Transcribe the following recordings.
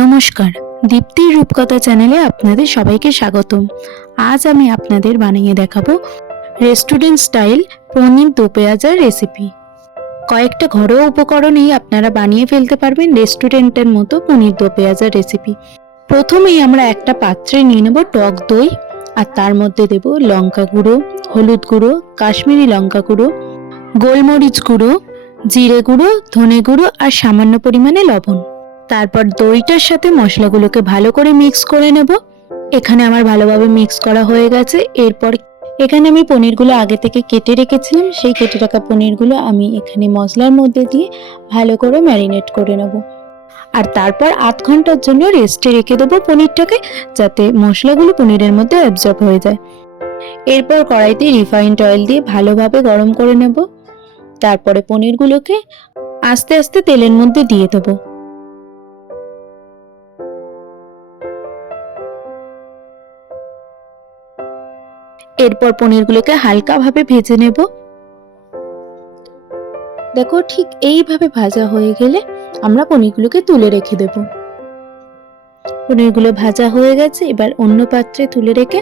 নমস্কার। দীপ্তির রূপকথা চ্যানেলে আপনাদের সবাইকে স্বাগতম। আজ আমি আপনাদের বানিয়ে দেখাবো রেস্টুরেন্ট স্টাইল পনির দো পেঁয়াজার রেসিপি। কয়েকটা ঘরোয়া উপকরণেই আপনারা বানিয়ে ফেলতে পারবেন রেস্টুরেন্টের মতো পনির দো পেঁয়াজার রেসিপি। প্রথমেই আমরা একটা পাত্রে নিয়ে নেব টক দই, আর তার মধ্যে দেব লঙ্কা গুঁড়ো, হলুদ গুঁড়ো, কাশ্মীরি লঙ্কা গুঁড়ো, গোলমরিচ গুঁড়ো, জিরে গুঁড়ো, ধনে গুঁড়ো, আর সামান্য পরিমাণে লবণ। তারপর দইটার সাথে মশলাগুলোকে ভালো করে মিক্স করে নেব। এখানে আমার ভালোভাবে মিক্স করা হয়ে গেছে। এরপর এখানে আমি পনিরগুলো আগে থেকে কেটে রেখেছিলাম। সেই কেটে রাখা পনিরগুলো আমি এখানে মশলার মধ্যে দিয়ে ভালো করে ম্যারিনেট করে নেব। আর তারপর আধ ঘণ্টার জন্য রেস্টে রেখে দেবো পনিরটাকে, যাতে মশলাগুলো পনিরের মধ্যে অ্যাবজর্ব হয়ে যায়। এরপর কড়াইতে রিফাইন্ড অয়েল দিয়ে ভালোভাবে গরম করে নেব। তারপরে পনিরগুলোকে আস্তে আস্তে তেলের মধ্যে দিয়ে দেবো। এরপর পনিরগুলোকে হালকাভাবে ভেজে নেব। দেখো, ঠিক এইভাবে ভাজা হয়ে গেলে আমরা পনিরগুলোকে তুলে রেখে দেব। পনিরগুলো ভাজা হয়ে গেছে, এবার অন্য পাত্রে তুলে রেখে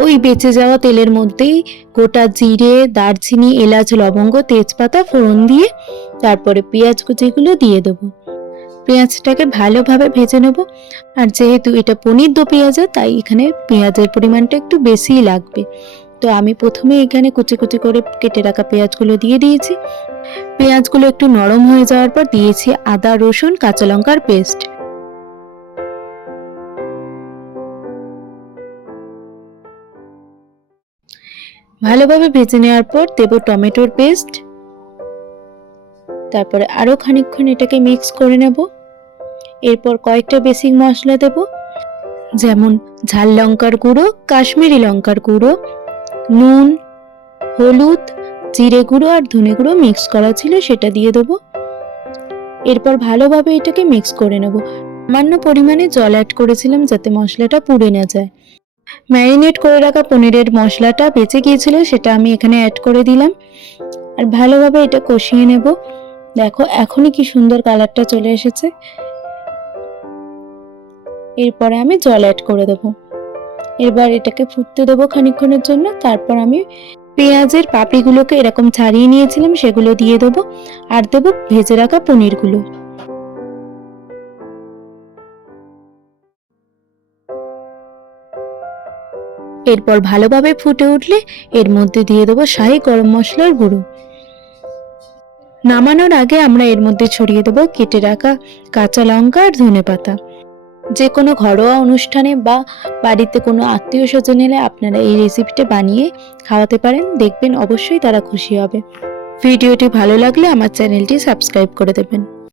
ওই বেঁচে যাওয়া তেলের মধ্যেই গোটা জিরে, দারচিনি, এলাচ, লবঙ্গ, তেজপাতা, ফোড়ন দিয়ে তারপরে পেঁয়াজ কুচিগুলো দিয়ে দেবো। পেঁয়াজটাকে ভালোভাবে ভেজে নেব। আর যেহেতু এটা পনির দো পেঁয়াজা, তাই এখানে পেঁয়াজের পরিমাণটা একটু বেশিই লাগবে। তো আমি প্রথমে এখানে কুচি কুচি করে কেটে রাখা পেঁয়াজগুলো দিয়ে দিয়েছি। পেঁয়াজগুলো একটু নরম হয়ে যাওয়ার পর দিয়েছি আদা, রসুন, কাঁচা লঙ্কার পেস্ট। ভালোভাবে ভেজে নেওয়ার পর দেব টমেটোর পেস্ট। তারপরে আরও খানিকক্ষণ এটাকে মিক্স করে নেব। এরপর কয়েকটা বেসিক মশলা দেব, যেমন ঝাল লঙ্কার গুঁড়ো, কাশ্মীরি লঙ্কার গুঁড়ো, নুন, হলুদ, জিরে গুঁড়ো আর ধনে গুঁড়ো মিক্স করা ছিল সেটা দিয়ে দেবো। এরপর ভালোভাবে এটাকে মিক্স করে নেব। সামান্য পরিমাণে জল অ্যাড করেছিলাম যাতে মশলাটা পুড়ে না যায়। ম্যারিনেট করে রাখা পনিরের মশলাটা বেঁচে গিয়েছিল, সেটা আমি এখানে অ্যাড করে দিলাম। আর ভালোভাবে এটা কষিয়ে নেব। দেখো, এখনই কি সুন্দর কালারটা চলে এসেছে। এরপরে আমি জল অ্যাড করে দেবো। এবার এটাকে ফুটতে দেবো খানিকক্ষণের জন্য। তারপর আমি পেঁয়াজের পাপড়িগুলোকে এরকম ছাড়িয়ে নিয়েছিলাম, সেগুলো দিয়ে দেবো। আর দেবো ভেজে রাখা পনিরগুলো। এরপর ভালোভাবে ফুটে উঠলে এর মধ্যে দিয়ে দেবো শাহি গরম মশলার গুঁড়ো। নামানোর আগে আমরা এর মধ্যে ছড়িয়ে দেবো কেটে রাখা কাঁচা লঙ্কা আর ধনে পাতা। যে কোনো ঘরোয়া অনুষ্ঠানে বা বাড়িতে কোনো আত্মীয় স্বজন এলে আপনারা এই রেসিপিটা বানিয়ে খাওয়াতে পারেন। দেখবেন অবশ্যই তারা খুশি হবে। ভিডিওটি ভালো লাগলে আমার চ্যানেলটি সাবস্ক্রাইব করে দেবেন।